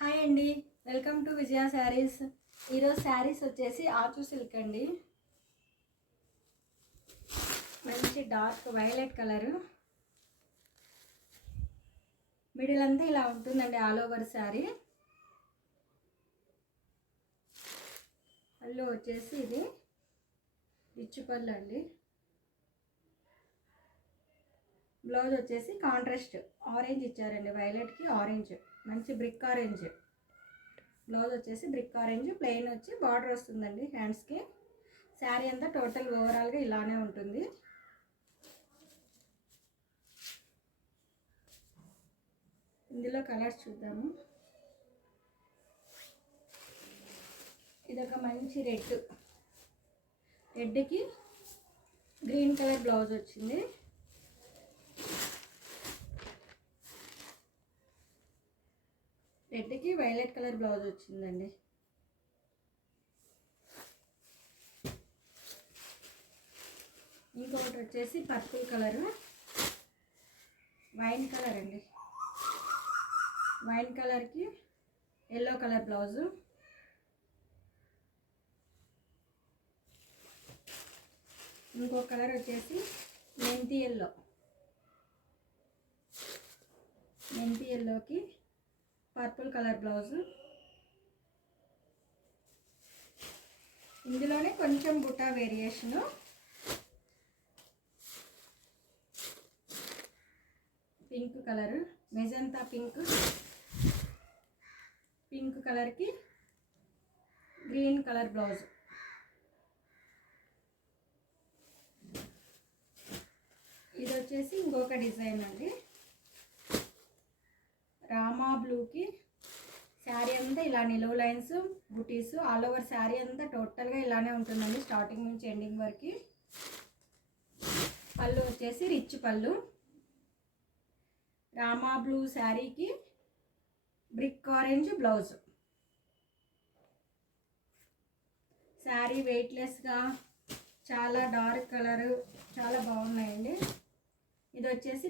హాయ్ అండి, welcome to విజయ శారీస్. ఈరోజు శారీస్ వచ్చేసి ఆచు సిల్క్ అండి. మంచి డార్క్ వైలెట్ కలరు, మిడిల్ అంతా ఇలా ఉంటుందండి. ఆల్ ఓవర్ శారీ పళ్ళు వచ్చేసి ఇది రిచ్ పళ్ళు అండి. బ్లౌజ్ వచ్చేసి కాంట్రాస్ట్ ఆరెంజ్ ఇచ్చారండి, వైలెట్కి ఆరెంజ్, మంచి బ్రిక్ ఆరెంజ్. బ్లౌజ్ వచ్చేసి బ్రిక్ ఆరెంజ్, ప్లెయిన్ వచ్చి బార్డర్ వస్తుందండి హ్యాండ్స్కి. శారీ అంతా టోటల్ ఓవరాల్గా ఇలానే ఉంటుంది. ఇందులో కలర్స్ చూద్దాము. ఇదొక మంచి రెడ్కి గ్రీన్ కలర్ బ్లౌజ్ వచ్చింది. రెడ్కి వైలెట్ కలర్ బ్లౌజ్ వచ్చిందండి. ఇంకొకటి వచ్చేసి పర్పుల్ కలరు, వైన్ కలర్ అండి. వైన్ కలర్కి ఎల్లో కలర్ బ్లౌజు. ఇంకో కలర్ వచ్చేసి మెంతి ఎల్లోకి పర్పుల్ కలర్ బ్లౌజు. ఇందులోనే కొంచెం బుటా variation. Pink colour, magenta pink కలర్కి గ్రీన్ కలర్ బ్లౌజ్. ఇది వచ్చేసి ఇంకొక డిజైన్ అండి. రామా బ్లూకి శారీ అంతా ఇలా నిలువు లైన్స్ బుటీస్, ఆల్ ఓవర్ శారీ అంతా టోటల్గా ఇలానే ఉంటుందండి, స్టార్టింగ్ నుంచి ఎండింగ్ వరకు. పళ్ళు వచ్చేసి రిచ్ పళ్ళు. రామా బ్లూ శారీకి బ్రిక్ ఆరెంజ్ బ్లౌజ్. శారీ వెయిట్లెస్గా చాలా డార్క్ కలరు, చాలా బాగున్నాయండి. ఇది వచ్చేసి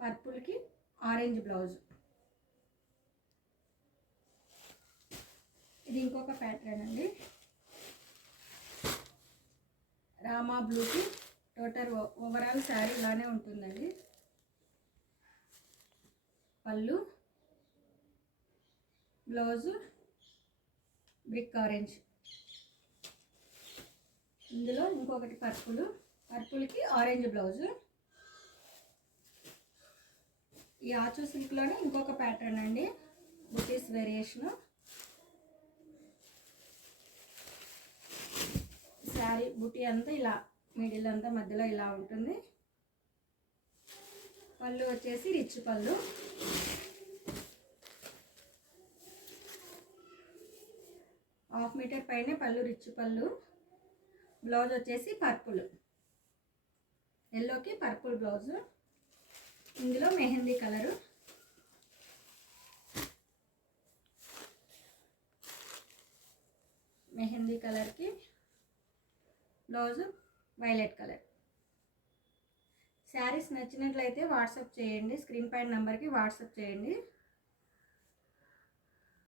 పర్పుల్కి ఆరెంజ్ బ్లౌజ్. ఇది ఇంకొక ప్యాటర్న్ అండి. రామా బ్లూకి టోటల్ ఓవరాల్ శారీ ఇలానే ఉంటుందండి. పళ్ళు, బ్లౌజు బ్రిక్ ఆరెంజ్. ఇందులో ఇంకొకటి పర్పుల్కి ఆరెంజ్ బ్లౌజు. ఈ ఆచు సిల్క్లోనే ఇంకొక ప్యాటర్న్ అండి, బుటీస్ వేరియేషను. శారీ బుటీ అంతా ఇలా మిడిల్ అంతా మధ్యలో ఇలా ఉంటుంది. పళ్ళు వచ్చేసి రిచ్ పళ్ళు. హాఫ్ మీటర్ పైనే పళ్ళు, రిచ్ పళ్ళు. బ్లౌజ్ వచ్చేసి ఎల్లోకి పర్పుల్ బ్లౌజు. ఇందులో మెహందీ కలరు. మెహందీ కలర్కి బ్లౌజు వైలెట్ కలర్. శారీస్ నచ్చినట్లయితే వాట్సాప్ చేయండి, స్క్రీన్ పైన నెంబర్కి వాట్సాప్ చేయండి.